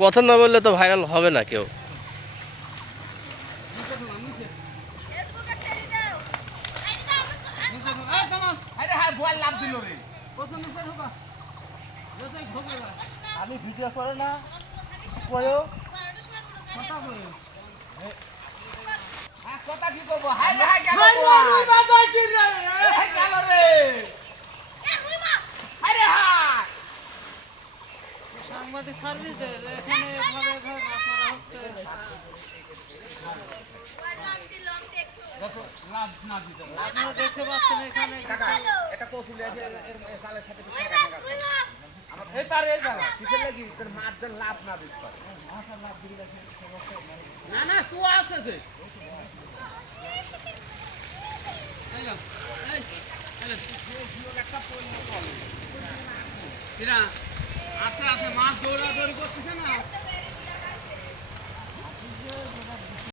কথা না বললে তো ভাইরাল হবে না কেউ। আমি ভিডিও করে না কয়ও কথা কি করবো? হাই হাই গেল রুই মাছ আইছি রে গেল রে আরে হাই সাংবাদিক সার্ভিস দে এখানে এভাবে এভাবে মাছ মারা হচ্ছে। দেখো লাভ না দিতে আপনারা দেখতে পাচ্ছেন এখানে এটা কৌশল আছে এর জালের সাথে আমার এই পারে এই জাল কিসের লাগি তোর মাছদের লাভ না দিতে পারে মাছের লাভ দিলে না না সুয়া আছে যে আছে মাছ দৌড়া